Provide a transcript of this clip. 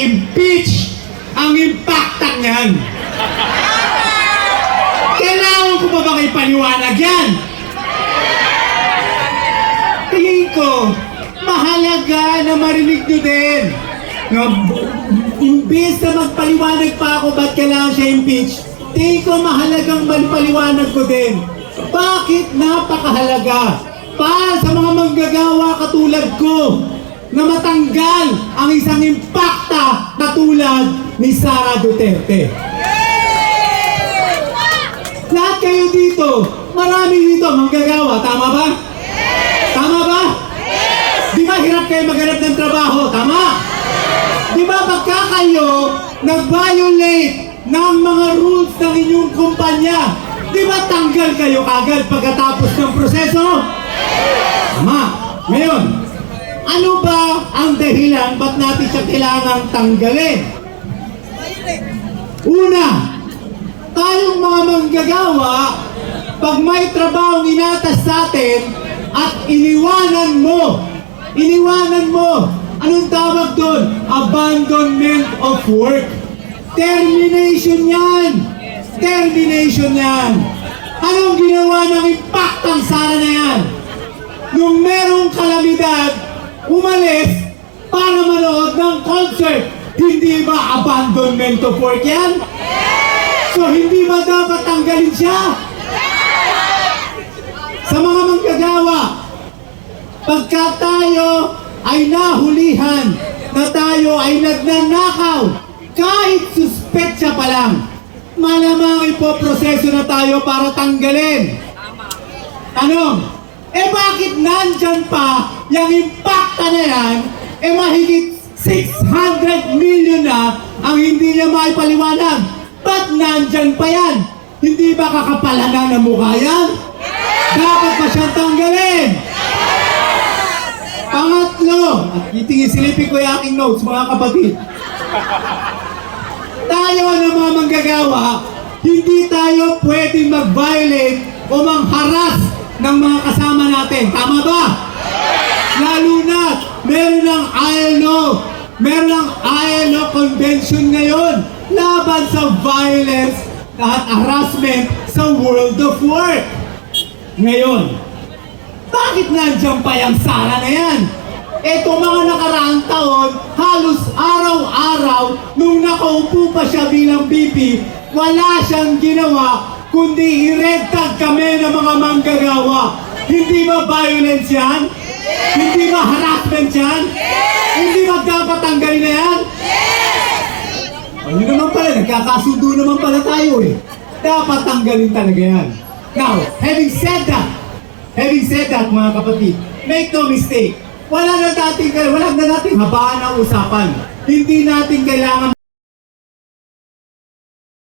i-impeach ang impactang yan. Kailangan ko pa bang ipaliwanag yan? Tingin ko, mahalaga na marinig nyo din. No, imbes na magpaliwanag pa ako ba't kailangan siya impeach, tingin ko mahalagang magpaliwanag ko din. Bakit napakahalaga para sa mga manggagawa katulad ko na matanggal ang isang impacta katulad ni Sara Duterte? Lahat kayo dito, marami dito manggagawa, tama ba? Tama ba? Di ba hirap kayo maghanap ng trabaho, tama? Di ba pagka kayo nag-violate ng mga rules ng inyong kumpanya, di ba tanggal kayo kagad pagkatapos ng proseso? Tama. Ngayon, ano ba ang dahilan ba't natin siya kailangang tanggalin? Una, tayong mga manggagawa, pag may trabahong inatas sa atin at iniwanan mo, anong tawag doon? Abandonment of work. Termination yan. Termination yan. Anong ginawa ng impactang Sara na yan? Nung merong kalamidad, umalis para manood ng concert. Hindi ba abandonment of work yan? So hindi ba dapat tanggalin siya? Sa mga manggagawa, pagka tayo ay nahulihan na tayo ay nagnanakaw, kahit suspetsa pa lang, malamang ipoproseso na tayo para tanggalin. Tanong, bakit nandyan pa yung impacta na yan, mahigit 600 million na ang hindi niya maipaliwanag? Ba't nandyan pa yan? Hindi ba kakapalanan ng mukha yan? Dapat pa siyang tanggalin. Pangatlo, at itingin-silipin ko yung aking notes, mga kapatid. Tayo ng mga manggagawa, hindi tayo pwedeng mag-violate o mangharas ng mga kasama natin. Tama ba? Lalo na, meron ng ILO Convention ngayon laban sa violence at harassment sa world of work. Ngayon, bakit nandiyan pa yung Sara na yan? Ito mga nakaraang taon, halos araw-araw, nung nakaupo pa siya bilang VP, wala siyang ginawa, kundi i-red-tag kami ng mga manggagawa. Hindi ba violence yan? Hindi ba harassment yan? Hindi ba dapat tanggalin na yan? Yun naman pala, nagkakasundo naman pala tayo eh. Dapat tanggalin talaga yan. Now, having said that mga kapatid, make no mistake, wala na nating habaan ang usapan. Hindi natin kailangan